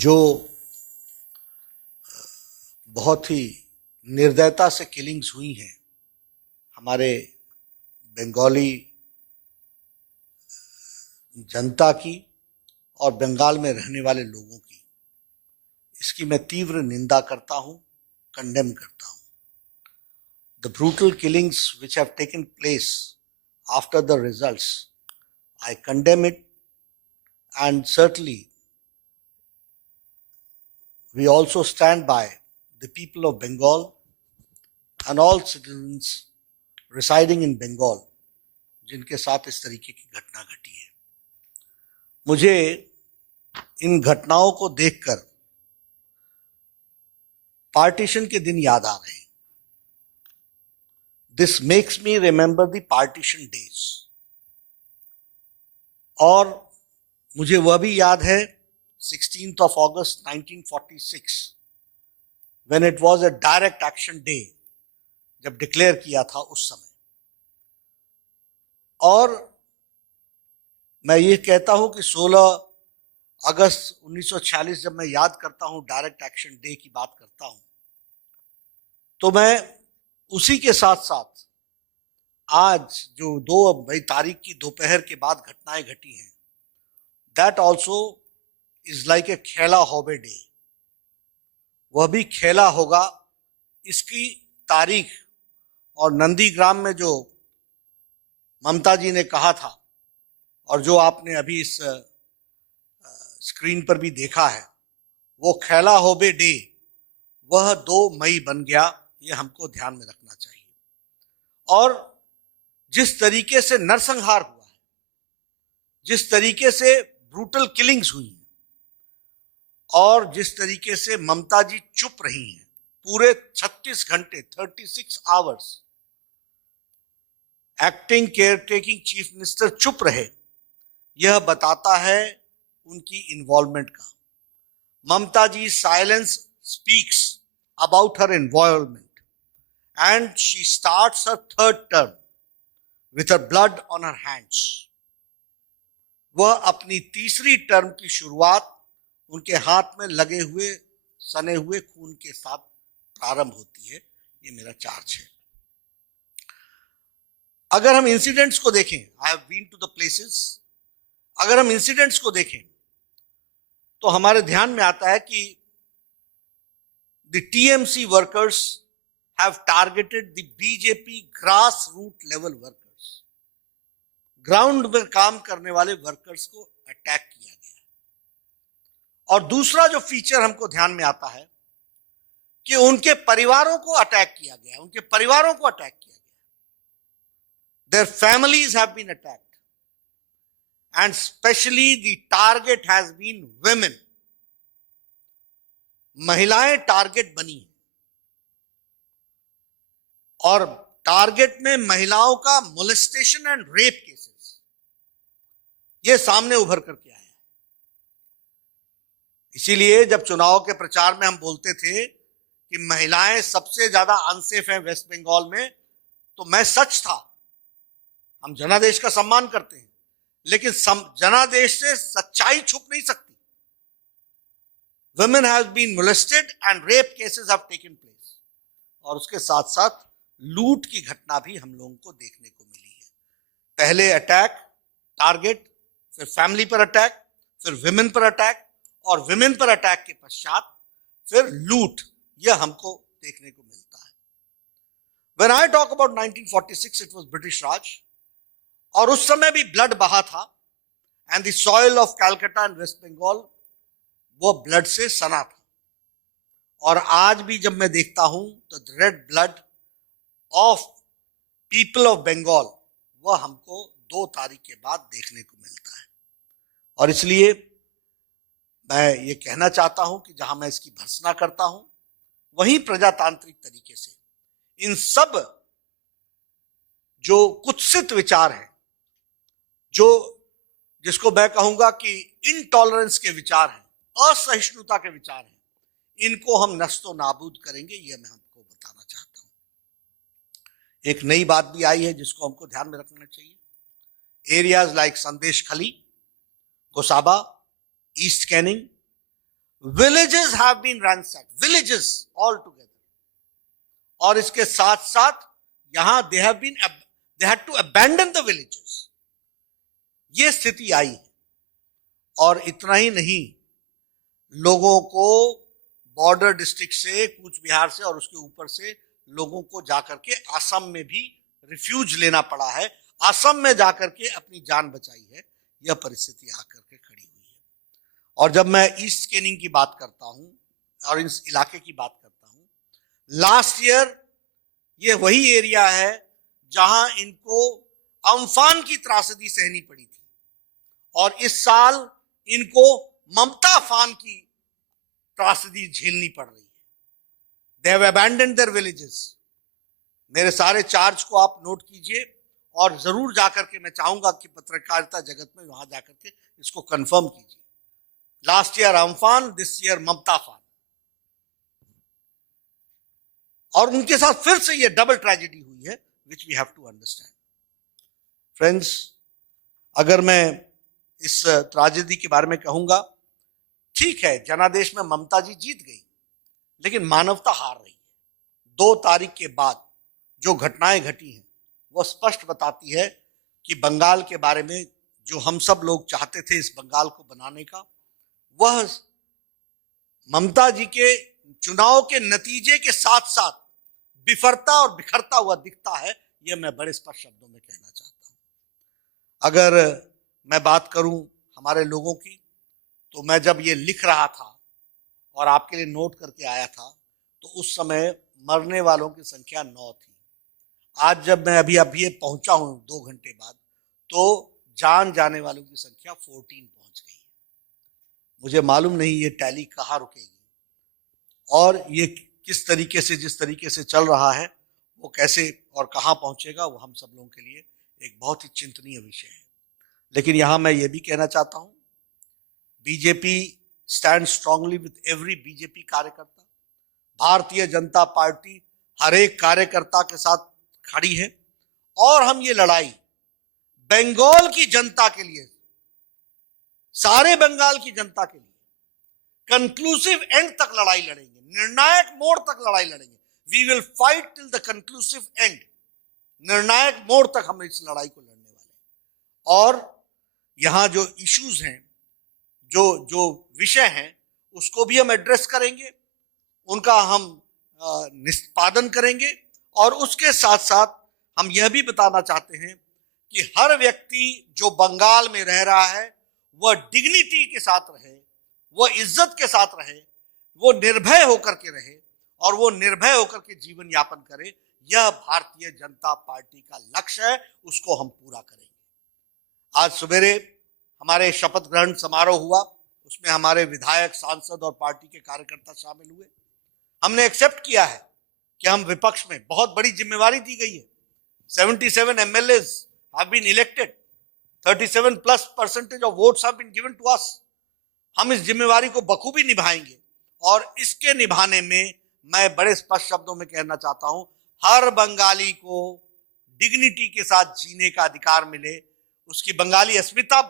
जो बहुत ही निर्दयता से किलिंग्स हुई हैं हमारे बंगाली जनता की और बंगाल में रहने वाले लोगों की, इसकी मैं तीव्र निंदा करता हूं, कंडेम करता हूं। The brutal killings which have taken place after the results, I condemn it, and certainly we also stand by the people of Bengal and all citizens residing in Bengal जिनके साथ इस तरीके की घटना घटी है। मुझे इन घटनाओं को देखकर पार्टीशन के दिन याद आ रहे हैं। This makes me remember the partition days. और मुझे वह भी याद है 16th of August 1946 when it was a direct action day, जब डिक्लेयर किया था उस समय। और मैं ये कहता हूं कि 16 अगस्त 1946 जब मैं याद करता हूं, डायरेक्ट एक्शन डे की बात करता हूं, तो मैं उसी के साथ साथ आज जो 2 तारीख की दोपहर के बाद घटनाएं घटी हैं, that also is like a खेला होबे डे। वह भी खेला होगा। इसकी तारीख और नंदीग्राम में जो ममता जी ने कहा था और जो आपने अभी इस स्क्रीन पर भी देखा है, वो खेला होबे डे वह 2 मई बन गया। ये हमको ध्यान में रखना चाहिए। और जिस तरीके से नरसंहार हुआ है, जिस तरीके से ब्रूटल किलिंग्स हुई हैं और जिस तरीके से ममता जी चुप रही हैं, पूरे 36 घंटे 36 hours acting care taking chief minister चुप रहे, यह बताता है उनकी इन्वॉल्वमेंट का। Mamata ji silence speaks about her involvement and she starts her 3rd term with her blood on her hands. वह अपनी 3री टर्म की शुरुआत उनके हाथ में लगे हुए सने हुए खून के साथ प्रारंभ होती है। ये मेरा चार्ज है। अगर हम इंसिडेंट्स को देखें, I have been to the places, अगर हम इंसिडेंट्स को देखें तो हमारे ध्यान में आता है कि the TMC workers have targeted the BJP grass root level workers. Ground में काम करने वाले वर्कर्स को अटैक किया गया। और दूसरा जो फीचर हमको ध्यान में आता है कि उनके परिवारों को अटैक किया गया, उनके परिवारों को अटैक किया गया। Their families have been attacked, and especially the target has been women. महिलाएं टारगेट बनी हैं और टारगेट में महिलाओं का मोलेस्टेशन एंड रेप केसेस ये सामने उभर करके आया है। इसीलिए जब चुनाव के प्रचार में हम बोलते थे कि महिलाएं सबसे ज्यादा अनसेफ हैं वेस्ट बंगाल में, तो मैं सच था। हम जनादेश का सम्मान करते हैं, लेकिन जनादेश से सच्चाई छुप नहीं सकती। Women have been molested and rape cases have taken place। और उसके साथ साथ लूट की घटना भी हम लोगों को देखने को मिली है। पहले अटैक टारगेट, फिर फैमिली पर अटैक, फिर विमेन पर अटैक, और विमेन पर अटैक के पश्चात फिर लूट, यह हमको देखने को मिलता है। When I talk about 1946, it was British Raj, और उस समय भी ब्लड बहा था, and the soil of Calcutta and West Bengal वो ब्लड से सना था। और आज भी जब मैं देखता हूं तो red blood of people of Bengal वह हमको 2 तारीख के बाद देखने को मिलता है। और इसलिए मैं ये कहना चाहता हूं कि जहां मैं इसकी भर्त्सना करता हूं, वहीं प्रजातांत्रिक तरीके से इन सब जो कुत्सित विचार हैं, जिसको मैं कहूंगा कि इनटॉलरेंस के विचार हैं, असहिष्णुता के विचार हैं, इनको हम नस्तो नाबूद करेंगे। यह मैं हमको बताना चाहता हूं। एक नई बात भी आई है जिसको हमको ध्यान में रखना चाहिए। एरियाज लाइक संदेश खली, Gosaba, east Canning, villages have been ransacked, villages all together. और इसके साथ साथ यहां they had to abandon the villages. ये स्थिति आई है। और इतना ही नहीं, लोगों को बॉर्डर डिस्ट्रिक्ट से, कूच बिहार से और उसके ऊपर से लोगों को जाकर के असम में भी रिफ्यूज लेना पड़ा है, असम में जाकर के अपनी जान बचाई है। यह परिस्थिति आकर के खड़ी हुई है। और जब मैं ईस्ट स्कैनिंग की बात करता हूं और इस इलाके की बात करता हूं, लास्ट ईयर ये वही एरिया है जहां इनको अम्फान की त्रासदी सहनी पड़ी थी, और इस साल इनको ममता फान की त्रासदी झेलनी पड़ रही है। They have abandoned their villages. मेरे सारे चार्ज को आप नोट कीजिए और जरूर जाकर के, मैं चाहूंगा कि पत्रकारिता जगत में वहां जाकर के इसको कंफर्म कीजिए। Last year Amphan, this year Mamata फान। और उनके साथ फिर से ये डबल ट्रेजेडी हुई है, which we have to understand. Friends, अगर मैं इस ट्रेजेडी के बारे में कहूंगा, ठीक है, जनादेश में ममता जी जीत गई, लेकिन मानवता हार रही है। 2 तारीख के बाद जो घटनाएं घटी हैं वो स्पष्ट बताती है कि बंगाल के बारे में जो हम सब लोग चाहते थे इस बंगाल को बनाने का, वह ममता जी के चुनाव के नतीजे के साथ साथ बिफरता और बिखरता हुआ दिखता है। यह मैं बड़े स्पष्ट शब्दों में कहना चाहता हूं। अगर मैं बात करूं हमारे लोगों की, तो मैं जब ये लिख रहा था और आपके लिए नोट करके आया था, तो उस समय मरने वालों की संख्या 9 थी। आज जब मैं अभी पहुंचा हूं 2 घंटे बाद, तो जान जाने वालों की संख्या 14 पहुंच गई है। मुझे मालूम नहीं ये टैली कहाँ रुकेगी और ये किस तरीके से, जिस तरीके से चल रहा है, वो कैसे और कहाँ पहुंचेगा, वो हम सब लोगों के लिए एक बहुत ही चिंतनीय विषय है। लेकिन यहां मैं ये भी कहना चाहता हूं, BJP stand strongly with every BJP कार्यकर्ता। भारतीय जनता पार्टी हर एक कार्यकर्ता के साथ खड़ी है, और हम ये लड़ाई बंगाल की जनता के लिए, सारे बंगाल की जनता के लिए कंक्लूसिव एंड तक लड़ाई लड़ेंगे, निर्णायक मोड़ तक लड़ाई लड़ेंगे। We will fight till the conclusive end. निर्णायक मोड़ तक हम इस लड़ाई को लड़ने वाले हैं। और यहां जो इश्यूज हैं, जो विषय हैं, उसको भी हम एड्रेस करेंगे, उनका हम निष्पादन करेंगे। और उसके साथ साथ हम यह भी बताना चाहते हैं कि हर व्यक्ति जो बंगाल में रह रहा है, वह डिग्निटी के साथ रहे, वह इज्जत के साथ रहे, वो निर्भय होकर के रहे, और वो निर्भय होकर के जीवन यापन करे। यह भारतीय जनता पार्टी का लक्ष्य है, उसको हम पूरा करेंगे। आज सवेरे हमारे शपथ ग्रहण समारोह हुआ, उसमें हमारे विधायक, सांसद और पार्टी के कार्यकर्ता शामिल हुए। हमने एक्सेप्ट किया है कि हम विपक्ष में, बहुत बड़ी जिम्मेवारी दी गई है। 77 MLAs have been elected, 37+% of votes have been given to us। हम इस जिम्मेवारी को बखूबी निभाएंगे, और इसके निभाने में मैं बड़े स्पष्ट शब्दों में कहना चाहता हूं, हर बंगाली को डिग्निटी के साथ जीने का अधिकार मिले, उसकी बंगाली अस्मिता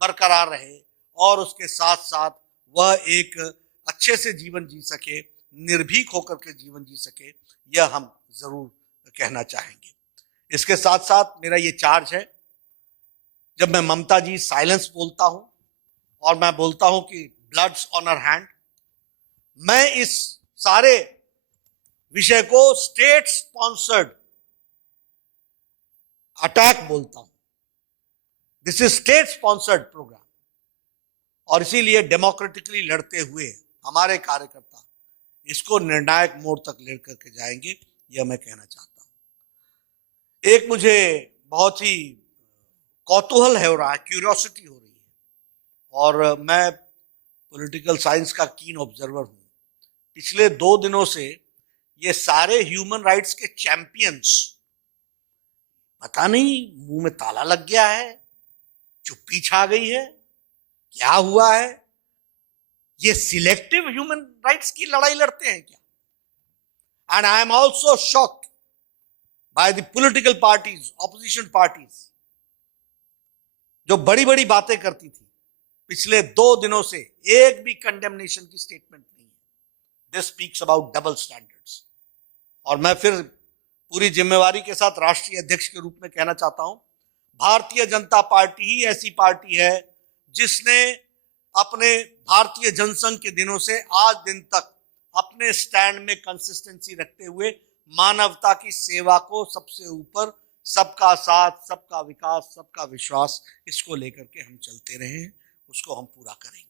बरकरार रहे, और उसके साथ साथ वह एक अच्छे से जीवन जी सके, निर्भीक होकर के जीवन जी सके। यह हम जरूर कहना चाहेंगे। इसके साथ साथ मेरा ये चार्ज है, जब मैं ममता जी साइलेंस बोलता हूं और मैं बोलता हूं कि ब्लड्स ऑन हर हैंड, मैं इस सारे विषय को स्टेट स्पॉन्सर्ड अटैक बोलता हूं। This is state sponsored programme, और इसीलिए डेमोक्रेटिकली लड़ते हुए हमारे कार्यकर्ता इसको निर्णायक मोड़ तक लेकर के जाएंगे, यह मैं कहना चाहता हूं। एक मुझे बहुत ही कौतूहल हो रहा है, क्यूरियोसिटी हो रही है, और मैं पॉलिटिकल साइंस का कीन ऑब्जर्वर हूं। पिछले 2 दिनों से ये सारे ह्यूमन राइट्स के चैंपियंस, पता नहीं मुंह में ताला लग गया है, चुप्पी छा गई है, क्या हुआ है, ये सिलेक्टिव ह्यूमन राइट्स की लड़ाई लड़ते हैं क्या? And I am also shocked by the political parties, opposition parties, जो बड़ी बड़ी बातें करती थी, पिछले 2 दिनों से एक भी कंडेमनेशन की स्टेटमेंट नहीं है। This speaks about double standards. और मैं फिर पूरी जिम्मेवारी के साथ राष्ट्रीय अध्यक्ष के रूप में कहना चाहता हूं, भारतीय जनता पार्टी ही ऐसी पार्टी है जिसने अपने भारतीय जनसंघ के दिनों से आज दिन तक अपने स्टैंड में कंसिस्टेंसी रखते हुए मानवता की सेवा को सबसे ऊपर, सबका साथ, सबका विकास, सबका विश्वास, इसको लेकर के हम चलते रहे हैं, उसको हम पूरा करेंगे।